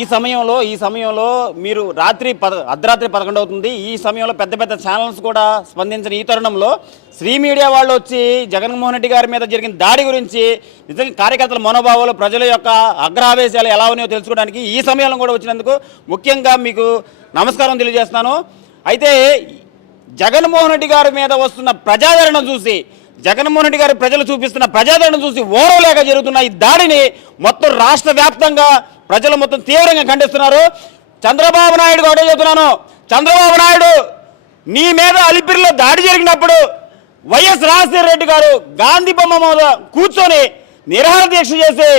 ఈ సమయంలో ఈ సమయంలో మీరు రాత్రి పద అర్ధరాత్రి పదకొండు అవుతుంది. ఈ సమయంలో పెద్ద పెద్ద ఛానల్స్ కూడా స్పందించిన ఈ తరుణంలో శ్రీ మీడియా వాళ్ళు వచ్చి జగన్మోహన్ రెడ్డి గారి మీద జరిగిన దాడి గురించి నిజంగా కార్యకర్తల మనోభావాలు ప్రజల యొక్క అగ్రహావేశాలు ఎలా ఉన్నాయో తెలుసుకోవడానికి ఈ సమయంలో కూడా వచ్చినందుకు ముఖ్యంగా మీకు నమస్కారం తెలియజేస్తున్నాను. అయితే జగన్మోహన్ రెడ్డి గారి మీద వస్తున్న ప్రజాదరణ చూసి జగన్మోహన్ రెడ్డి గారి ప్రజలు చూపిస్తున్న ప్రజాదరణ చూసి ఓరవలేక జరుగుతున్న ఈ దాడిని మొత్తం రాష్ట్ర వ్యాప్తంగా ప్రజలు మొత్తం తీవ్రంగా ఖండిస్తున్నారు. చంద్రబాబు నాయుడు కూడా చెబుతున్నాను. చంద్రబాబు నాయుడు నీ మీద అలిపిరిలో దాడి జరిగినప్పుడు వైఎస్ రాజశేఖర రెడ్డి గారు గాంధీ బొమ్మ మీద కూర్చొని నిరాహార దీక్ష చేసి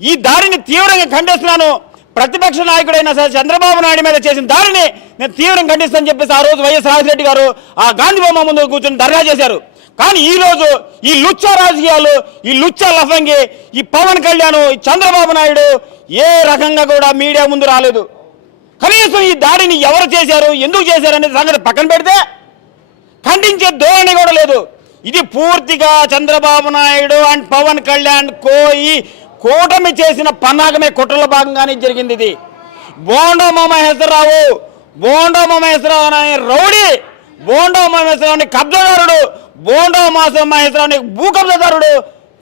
ఈ దాడిని తీవ్రంగా ఖండిస్తున్నాను. ప్రతిపక్ష నాయకుడైన సరే చంద్రబాబు నాయుడు మీద చేసిన దాడిని నేను తీవ్రంగా ఖండిస్తానని చెప్పేసి ఆ రోజు వైఎస్ రాజశేఖర రెడ్డి గారు ఆ గాంధీ బొమ్మ ముందు కూర్చొని ధర్నా చేశారు. కానీ ఈ రోజు ఈ లుచ్చ రాజకీయాలు ఈ లుచ్చ లఫంగి ఈ పవన్ కళ్యాణ్ ఈ చంద్రబాబు నాయుడు ఏ రకంగా కూడా మీడియా ముందు రాలేదు. కనీసం ఈ దాడిని ఎవరు చేశారు ఎందుకు చేశారు అనే సంగతి పక్కన పెడితే ఖండించే ధోరణి కూడా లేదు. ఇది పూర్తిగా చంద్రబాబు నాయుడు అండ్ పవన్ కళ్యాణ్ కోయి కూటమి చేసిన పన్నాగమే కుట్రల భాగంగానే జరిగింది ఇది. బోండోమ మహేశ్వరరావు బోండోమ మహేశ్వరరావు అనే రౌడీ బోండా మహేశ్వరరావుని కబ్జాదారుడు బోండా మాస మహేశ్వరరావుని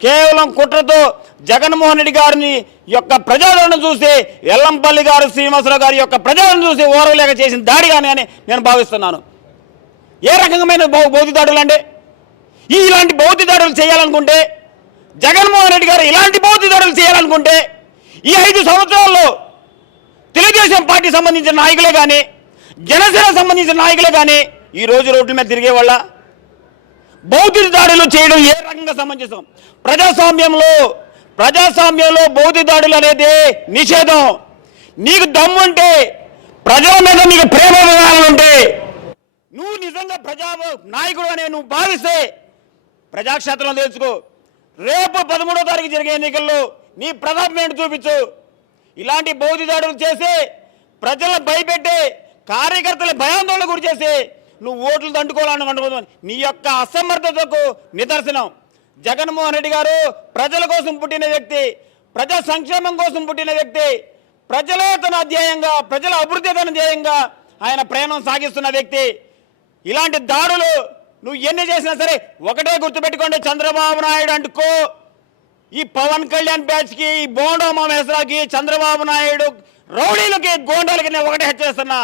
కేవలం కుట్రతో జగన్మోహన్ రెడ్డి గారిని యొక్క ప్రజాదరణ చూసి ఎల్లంపల్లి గారు శ్రీనివాసరావు గారి యొక్క ప్రజాదరణ చూసి ఓరలేక చేసిన దాడిగానే అని నేను భావిస్తున్నాను. ఏ రకమైన బౌద్ధి దాడులు అండి? ఈ ఇలాంటి భౌతిక దాడులు చేయాలనుకుంటే జగన్మోహన్ రెడ్డి గారు ఇలాంటి భౌతిక దాడులు చేయాలనుకుంటే ఈ ఐదు సంవత్సరాల్లో తెలుగుదేశం పార్టీ సంబంధించిన నాయకులే కానీ జనసేన సంబంధించిన నాయకులే కానీ ఈ రోజు రోడ్ల మీద తిరిగే వాళ్ళ భౌతిక దాడులు చేయడం ఏ రకంగా సమంజసం? ప్రజాస్వామ్యంలో ప్రజాస్వామ్యంలో భౌతిక దాడులు అనేది నిషేధం. నీకు దమ్ముంటే ప్రజల మీద నీకు ప్రేమ ఉంటే నువ్వు నిజంగా ప్రజా నాయకుడు అనే నువ్వు భావిస్తే ప్రజాక్షేత్రంలో తెలుసుకో. రేపు పదమూడో తారీఖు జరిగే ఎన్నికల్లో నీ ప్రతాపం చూపించు. ఇలాంటి బౌద్ధి దాడులు చేసి ప్రజలను భయపెట్టి కార్యకర్తల భయాందోళన గురి చేసి నువ్వు ఓట్లు దండుకోవాలని అనుకుంటున్నావు. నీ యొక్క అసమర్థతకు నిదర్శనం. జగన్మోహన్ రెడ్డి గారు ప్రజల కోసం పుట్టిన వ్యక్తి ప్రజా సంక్షేమం కోసం పుట్టిన వ్యక్తి ప్రజలే తన ధ్యేయంగా ప్రజల అభివృద్ధి తన ధ్యేయంగా ఆయన ప్రయాణం సాగిస్తున్న వ్యక్తి. ఇలాంటి దాడులు నువ్వు ఎన్ని చేసినా సరే ఒకటే గుర్తుపెట్టుకోండి చంద్రబాబు నాయుడు అంటుకో. ఈ పవన్ కళ్యాణ్ బ్యాచ్కి ఈ బోండా మహేశ్వరకి చంద్రబాబు నాయుడు రౌడీలకి గోండాలకి నేను ఒకటే హెచ్చరిస్తున్నా.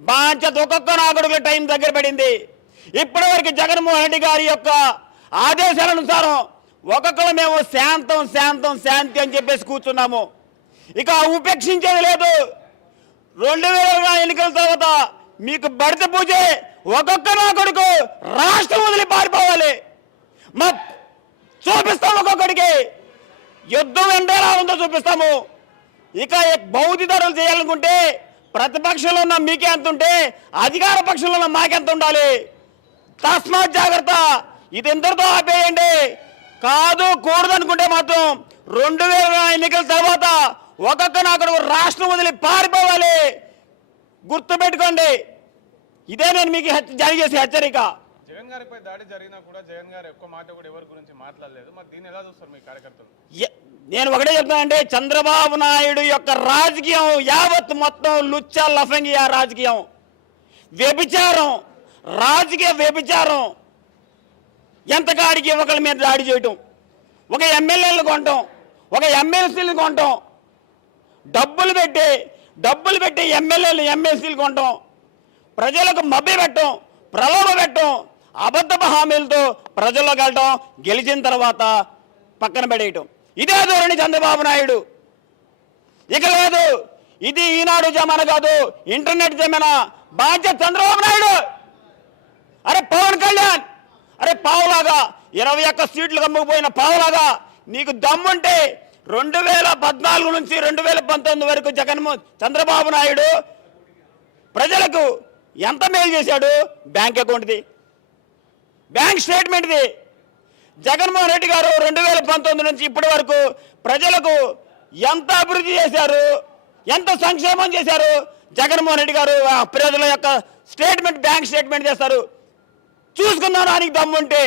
బాధ్యత ఒక్కొక్క నాగడుగుల టైం దగ్గర పడింది. ఇప్పటి వరకు జగన్మోహన్ రెడ్డి గారి యొక్క ఆదేశాల అనుసారం ఒక్కొక్కరు మేము శాంతం శాంతం శాంతి అని చెప్పేసి కూర్చున్నాము. ఇక ఉపేక్షించేది లేదు. రెండు వేల ఎన్నికల తర్వాత మీకు బడిత పూజే ఒక్కొక్క నా కొడుకు రాష్ట్రం వదిలి పారిపోవాలి. మా చూపిస్తాము ఒక్కొక్కడికి. యుద్ధం ఎండేలా ఉందో చూపిస్తాము. ఇక బౌద్ధి ధరలు చేయాలనుకుంటే ప్రతిపక్షంలో ఉన్న మీకే ఎంత ఉంటే అధికార పక్షంలో ఉన్న మాకెంత ఉండాలి. తస్మాత్ జాగ్రత్త. ఇది ఎందరితో ఆపేయండి? కాదు కూడదనుకుంటే మాత్రం రెండు వేల ఎన్నికల తర్వాత ఒక్కొక్క నాకుడు రాష్ట్రం వదిలి పారిపోవాలి. గుర్తుపెట్టుకోండి. ఇదే నేను మీకు జారీ చేసే హెచ్చరిక. జగన్ గారిపై దాడి జరిగినా కూడా జగన్ గారు ఎక్కువ మాట కూడా ఎవరి గురించి మాట్లాడలేదు. మరి దీన్ని ఎలా చూస్తారు మీ కార్యకర్తలు? నేను ఒకటే చెప్తానంటే చంద్రబాబు నాయుడు యొక్క రాజకీయం యావత్ మొత్తం లుచ్చ లఫంగియా రాజకీయం. వ్యభిచారం రాజకీయ వ్యభిచారం. ఎంతకాడికి ఒకరి మీద దాడి చేయటం? ఒక ఎమ్మెల్యేలు కొనటం ఒక ఎమ్మెల్సీలు కొనటం. డబ్బులు పెట్టి డబ్బులు పెట్టి ఎమ్మెల్యేలు ఎమ్మెల్సీలు కొనటం. ప్రజలకు మభ్య పెట్టడం ప్రలోభ పెట్టడం అబద్ధ హామీలతో ప్రజల్లోకి వెళ్ళటం గెలిచిన తర్వాత పక్కన పడేయటం. ఇదే ధోరణి చంద్రబాబు నాయుడు. ఇక లేదు ఇది ఈనాడు జమాన కాదు ఇంటర్నెట్ జమానా బాధ్యత చంద్రబాబు నాయుడు. అరే పవన్ కళ్యాణ్ అరే పావులాగా ఇరవై ఒక్క సీట్లు కమ్ముకుపోయిన పావులాగా నీకు దమ్ముంటే రెండు వేల పద్నాలుగు నుంచి రెండు వేల పంతొమ్మిది వరకు జగన్మోహన్ చంద్రబాబు నాయుడు ప్రజలకు ఎంత మేలు చేశాడు? బ్యాంక్ అకౌంట్ది. బ్యాంక్ స్టేట్మెంట్ది. జగన్మోహన్ రెడ్డి గారు రెండు వేల పంతొమ్మిది నుంచి ఇప్పటి వరకు ప్రజలకు ఎంత అభివృద్ధి చేశారు ఎంత సంక్షేమం చేశారు జగన్మోహన్ రెడ్డి గారు ఆ ప్రజల యొక్క స్టేట్మెంట్ బ్యాంక్ స్టేట్మెంట్ చేస్తారు. చూసుకుందాం దానికి దమ్ముంటే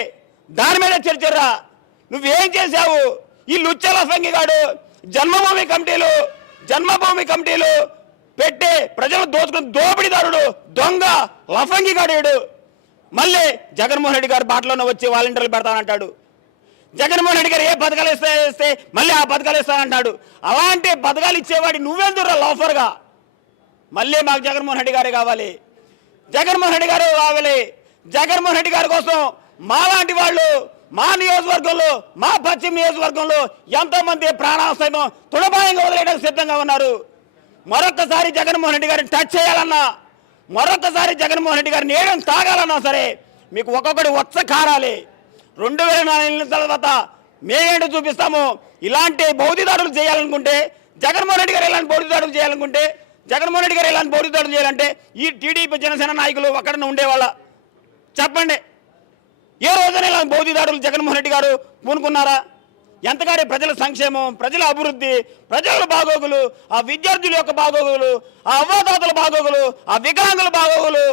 దాని మీద చర్చరా నువ్వేం చేశావు? ఈ లుచ్చల సంగిగాడు జన్మభూమి కమిటీలు జన్మభూమి కమిటీలు పెట్టే ప్రజలు దోచుకుని దోపిడీదారుడు దొంగ లఫంగిగాడు మళ్ళీ జగన్మోహన్ రెడ్డి గారు బాటలోనే వచ్చి వాలంటీర్లు పెడతానంటాడు. జగన్మోహన్ రెడ్డి గారు ఏ పథకాలు ఇస్తే ఇస్తే మళ్ళీ ఆ పథకాలు ఇస్తానంటాడు. అలాంటి పథకాలు ఇచ్చేవాడి నువ్వెందుకు లోఫర్గా? మళ్ళీ మాకు జగన్మోహన్ రెడ్డి గారే కావాలి. జగన్మోహన్ రెడ్డి గారు కావాలి. జగన్మోహన్ రెడ్డి గారి కోసం మాలాంటి వాళ్ళు మా నియోజకవర్గంలో మా పశ్చిమ నియోజకవర్గంలో ఎంతోమంది మంది తుడబాయంగా వదిలేయడానికి సిద్ధంగా ఉన్నారు. మరొక్కసారి జగన్మోహన్ రెడ్డి గారిని టచ్ చేయాలన్నా మరొకసారి జగన్మోహన్ రెడ్డి గారిని ఏడం తాగాలన్నా సరే మీకు ఒక్కొక్కటి వచ్చ కారాలి. రెండు వేల నాలుగు తర్వాత మేమేంటో చూపిస్తాము? ఇలాంటి బౌద్ధిదాడులు చేయాలనుకుంటే జగన్మోహన్ రెడ్డి గారు ఇలాంటి బౌద్ధిదాడులు చేయాలనుకుంటే జగన్మోహన్ రెడ్డి గారు ఇలాంటి బౌద్ధిదాడులు చేయాలంటే ఈ టీడీపీ జనసేన నాయకులు ఒక్కడనే ఉండేవాళ్ళ. చెప్పండి. ఏ రోజున ఇలా బౌద్ధిదాడులు జగన్మోహన్ రెడ్డి గారు పూనుకున్నారా? ఎంతగానే ప్రజల సంక్షేమం ప్రజల అభివృద్ధి ప్రజల బాగోగులు ఆ విద్యార్థుల యొక్క బాగోగులు ఆ అవ్వాతాతల బాగోగులు ఆ వికలాంగుల బాగోగులు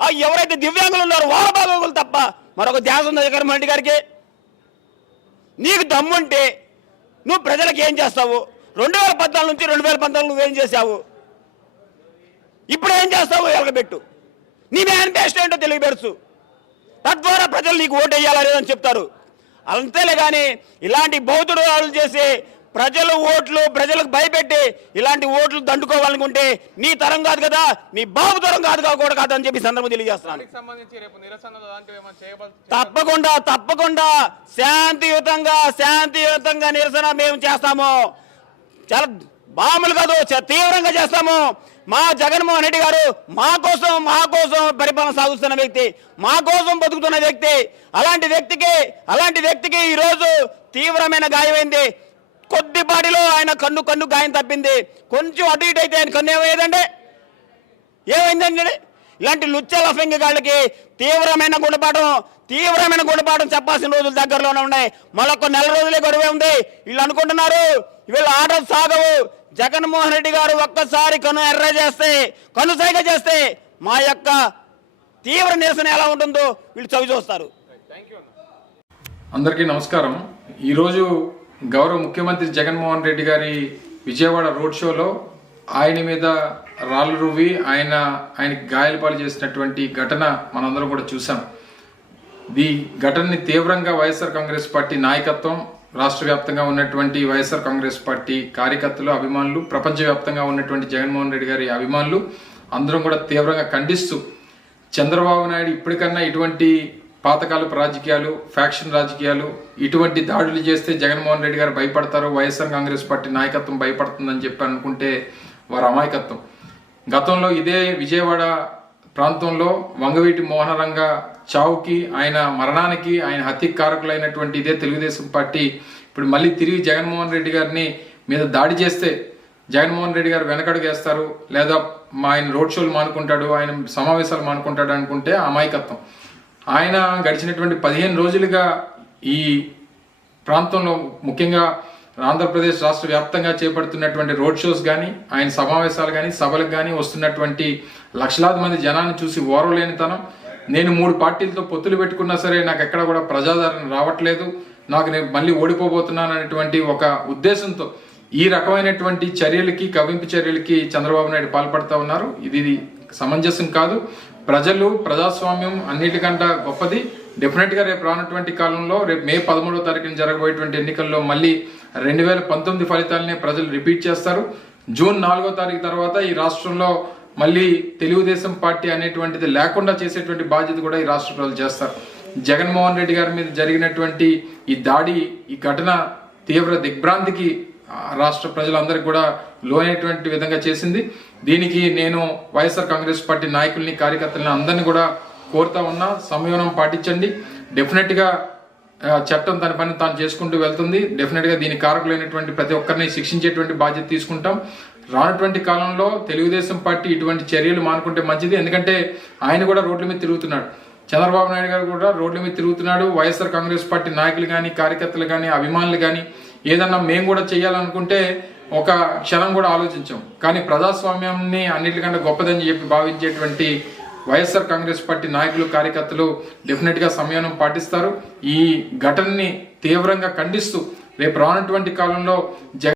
ఆ ఎవరైతే దివ్యాంగులు ఉన్నారో వాళ్ళ బాగోగులు తప్ప మరొక ధ్యాస ఉంది జగన్మోహన్ గారికి. నీకు దమ్ముంటే నువ్వు ప్రజలకు ఏం చేస్తావు? రెండు వేల పద్నాలుగు నుంచి రెండు వేల పద్నాలుగు నువ్వేం చేశావు? ఇప్పుడు ఏం చేస్తావు ఎలగబెట్టు. నీ మేనిఫెస్టో ఏంటో తెలియబెరుచు తద్వారా ప్రజలు నీకు ఓటు వేయాలా లేదని చెప్తారు. అంతేలే కానీ ఇలాంటి బౌద్ధుడు వాళ్ళు చేసి ప్రజలు ఓట్లు ప్రజలకు భయపెట్టి ఇలాంటి ఓట్లు దండుకోవాలనుకుంటే నీ తరం కాదు కదా నీ బాబు తరం కాదు కూడా కాదు అని చెప్పి సందర్భం తెలియజేస్తున్నాను. తప్పకుండా తప్పకుండా శాంతియుతంగా శాంతియుతంగా నిరసన మేము చేస్తాము. చాలా బాములు కాదు చ- తీవ్రంగా చేస్తాము. మా జగన్మోహన్ రెడ్డి గారు మా కోసం మా కోసం పరిపాలన సాగుతున్న వ్యక్తి మా కోసం బతుకుతున్న వ్యక్తి. అలాంటి వ్యక్తికి అలాంటి వ్యక్తికి ఈరోజు తీవ్రమైన గాయమైంది. కొద్దిపాటిలో ఆయన కన్ను కన్ను గాయం తప్పింది. కొంచెం అటు ఇటు అయితే ఆయన కన్ను ఏమయ్యేదండి ఏమైందండి ఇలాంటి లుచ్చల గాళ్ళకి తీవ్రమైన గుణపాఠం తీవ్రమైన గుణపాఠం చెప్పాల్సిన రోజులు దగ్గరలోనే ఉన్నాయి. మరొక నెల రోజులే గొడవే ఉంది. వీళ్ళు అనుకుంటున్నారు వీళ్ళు ఆర్డర్ సాగవు జగన్మోహన్ రెడ్డి గారు ఒక్కసారి కను ఎర్ర చేస్తే కనుసైగ చేస్తే మా యొక్క తీవ్ర నిరసన ఎలా ఉంటుందో వీళ్ళు చవి చూస్తారు. థ్యాంక్ యూ అందరికీ నమస్కారం. ఈరోజు గౌరవ ముఖ్యమంత్రి జగన్మోహన్ రెడ్డి గారి విజయవాడ రోడ్ షోలో ఆయన మీద రాళ్ళు రువ్వి ఆయన ఆయనకి గాయాలపాలు చేసినటువంటి ఘటన మనందరం కూడా చూసాం ఈ ఘటనని తీవ్రంగా వైఎస్ఆర్ కాంగ్రెస్ పార్టీ నాయకత్వం రాష్ట్ర వ్యాప్తంగా ఉన్నటువంటి వైఎస్ఆర్ కాంగ్రెస్ పార్టీ కార్యకర్తలు అభిమానులు ప్రపంచవ్యాప్తంగా ఉన్నటువంటి జగన్మోహన్ రెడ్డి గారి అభిమానులు అందరం కూడా తీవ్రంగా ఖండిస్తూ చంద్రబాబు నాయుడు ఇప్పటికన్నా ఇటువంటి పాతకాలపు రాజకీయాలు ఫ్యాక్షన్ రాజకీయాలు ఇటువంటి దాడులు చేస్తే జగన్మోహన్ రెడ్డి గారు భయపడతారు వైఎస్ఆర్ కాంగ్రెస్ పార్టీ నాయకత్వం భయపడుతుందని చెప్పి అనుకుంటే వారి అమాయకత్వం. గతంలో ఇదే విజయవాడ ప్రాంతంలో వంగవీటి మోహనరంగ చావుకి ఆయన మరణానికి ఆయన హత్య కారకులైనటువంటి ఇదే తెలుగుదేశం పార్టీ. ఇప్పుడు మళ్ళీ తిరిగి జగన్మోహన్ రెడ్డి గారిని మీద దాడి చేస్తే జగన్మోహన్ రెడ్డి గారు వెనకడుగేస్తారు లేదా మా ఆయన రోడ్ షోలు మానుకుంటాడు ఆయన సమావేశాలు మానుకుంటాడు అనుకుంటే అమాయకత్వం. ఆయన గడిచినటువంటి పదిహేను రోజులుగా ఈ ప్రాంతంలో ముఖ్యంగా ఆంధ్రప్రదేశ్ రాష్ట్ర వ్యాప్తంగా చేపడుతున్నటువంటి రోడ్ షోస్ కానీ ఆయన సమావేశాలు కానీ సభలకు కానీ వస్తున్నటువంటి లక్షలాది మంది జనాన్ని చూసి ఓరవలేనితనం. నేను మూడు పార్టీలతో పొత్తులు పెట్టుకున్నా సరే నాకు ఎక్కడ కూడా ప్రజాదరణ రావట్లేదు. నాకు నేను మళ్ళీ ఓడిపోబోతున్నాను అనేటువంటి ఒక ఉద్దేశంతో ఈ రకమైనటువంటి చర్యలకి కవింపు చర్యలకి చంద్రబాబు నాయుడు పాల్పడతా ఉన్నారు. ఇది సమంజసం కాదు. ప్రజలు ప్రజాస్వామ్యం అన్నిటికంటే గొప్పది. డెఫినెట్గా రేపు రానటువంటి కాలంలో రేపు మే పదమూడవ తారీఖున జరగబోయేటువంటి ఎన్నికల్లో మళ్ళీ రెండు వేల పంతొమ్మిది ఫలితాలనే ప్రజలు రిపీట్ చేస్తారు. జూన్ నాలుగో తారీఖు తర్వాత ఈ రాష్ట్రంలో మళ్ళీ తెలుగుదేశం పార్టీ అనేటువంటిది లేకుండా చేసేటువంటి బాధ్యత కూడా ఈ రాష్ట్ర ప్రజలు చేస్తారు. జగన్మోహన్ రెడ్డి గారి మీద జరిగినటువంటి ఈ దాడి ఈ ఘటన తీవ్ర దిగ్భ్రాంతికి రాష్ట్ర ప్రజలందరికీ కూడా లోనైనటువంటి విధంగా చేసింది. దీనికి నేను వైఎస్ఆర్ కాంగ్రెస్ పార్టీ నాయకుల్ని కార్యకర్తలని అందరినీ కూడా కోరుతా ఉన్నా సంయమనం పాటించండి. డెఫినెట్గా చట్టం తన పని తాను చేసుకుంటూ వెళ్తుంది. డెఫినెట్గా దీని కారకులైనటువంటి ప్రతి ఒక్కరిని శిక్షించేటువంటి బాధ్యత తీసుకుంటాం. రానటువంటి కాలంలో తెలుగుదేశం పార్టీ ఇటువంటి చర్యలు మానుకుంటే మంచిది. ఎందుకంటే ఆయన కూడా రోడ్ల మీద తిరుగుతున్నాడు. చంద్రబాబు నాయుడు గారు కూడా రోడ్ల మీద తిరుగుతున్నాడు. వైఎస్ఆర్ కాంగ్రెస్ పార్టీ నాయకులు కానీ కార్యకర్తలు కానీ అభిమానులు కానీ ఏదన్నా మేము కూడా చేయాలనుకుంటే ఒక క్షణం కూడా ఆలోచించాం. కానీ ప్రజాస్వామ్యాన్ని అన్నిటికంటే గొప్పదని చెప్పి భావించేటువంటి వైఎస్ఆర్ కాంగ్రెస్ పార్టీ నాయకులు కార్యకర్తలు డెఫినెట్గా సంయమనం పాటిస్తారు. ఈ ఘటనని తీవ్రంగా ఖండిస్తూ రేపు రానటువంటి కాలంలో జగన్